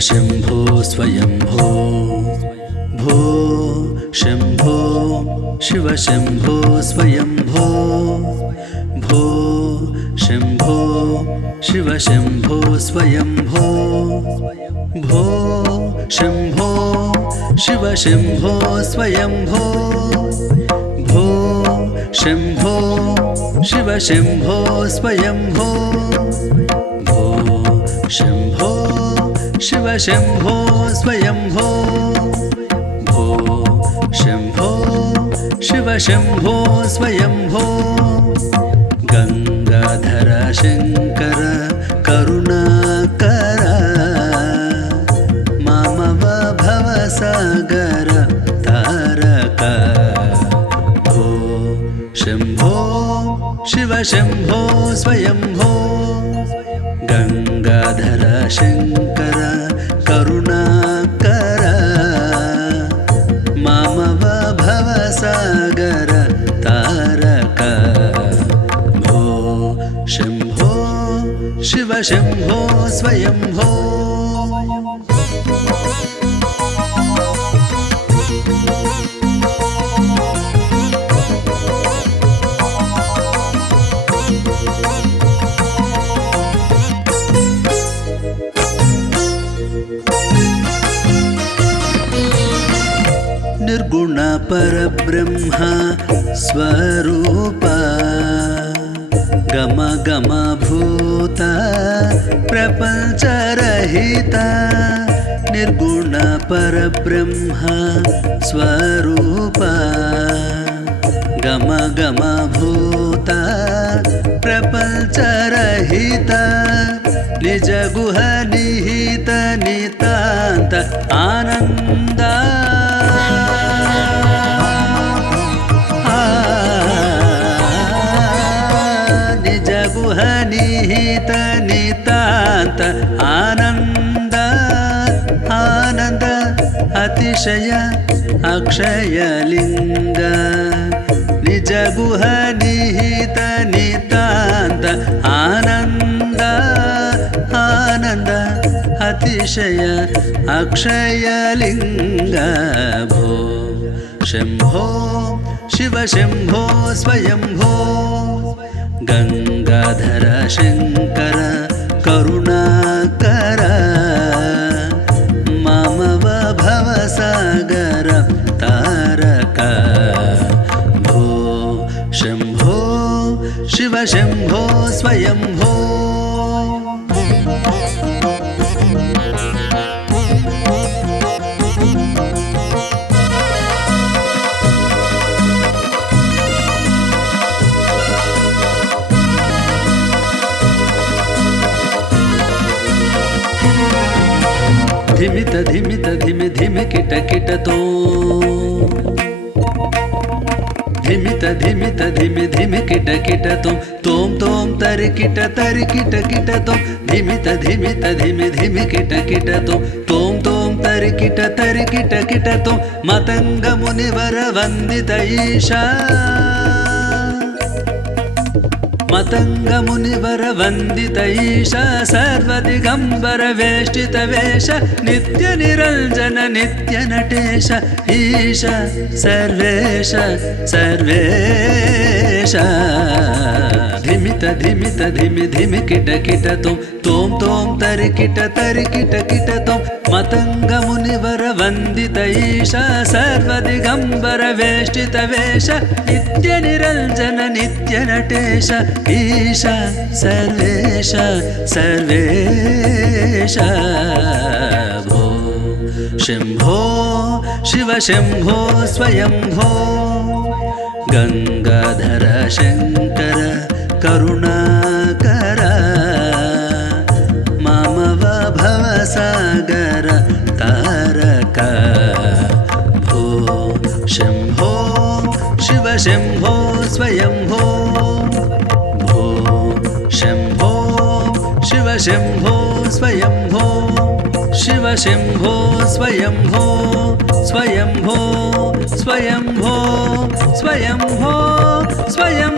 शम्भो स्वयंभो भो शम्भो शिव शम्भो स्वयंभो भो शम्भो शिव शम्भो स्वयंभो भो शम्भो शिव शम्भो स्वयंभो भो शम्भो शिव शम्भो स्वयंभो भो शम्भो शिव शम्भो स्वयंभो भो शम्भो शिव शम्भो स्वयंभो गंगाधर शंकर करुणाकर मामव भवसागर तारक भो शम्भो शिव शम्भो स्वयंभो गंगाधर शंकर करुणाकर मामव भवसागर तारक भो शम्भो शिव शम्भो स्वयंभो निर्गुण परब्रह्म स्वरूप गम गम भूत प्रपंचरहित निर्गुण परब्रह्म स्वरूप गम गम भूत प्रपंचरहित निज गुह निहित नितांत आनंद निज गुह निहित नितांत आनंद आनंद अतिशय अक्षय लिंग निज गुह निहित नितांत आनंद आनंद अतिशय अक्षय लिंग भो शम्भो शिव शम्भो स्वयंभो गंगाधर शंकर करुणाकर मामव भवसागर तारक भो शम्भो शिव शम्भो स्वयंभो धिमित धिमित धिमि धिमि किट किट तो धिमित धिमित धिमि धिमि किट किट तोम तोम तरि किट किट तुम धिमित धिमित धिमि धिमि किट किट तोम तोम तरि किट तुम मतंग मुनिवर वंदित ईशा मतंग मुनिवर वंदित ईशा सर्वदिगंबर वेष्टित वेश नित्य निरंजन नित्य नटेश ईशा सर्वेश सर्वेश धिमित धिमित धिमि धिमि किट किट तोम तोम तरि किट तुम मतंग मुनिवर वंदित ईशा सर्वदिगंबर वेष्टित वेश नित्य निरंजन नित्य नटेश ईशा सर्वेश सर्वेश भो शम्भो शिव शम्भो स्वयंभो गंगाधर शंकर करुणाकर मामव भवसागर तारक भो शम्भो शिव शम्भो स्वयंभो भो शम्भो शिव शम्भो स्वयंभो शिव शम्भो स्वयंभो स्वयंभो स्वयंभो स्वयंभो स्वयं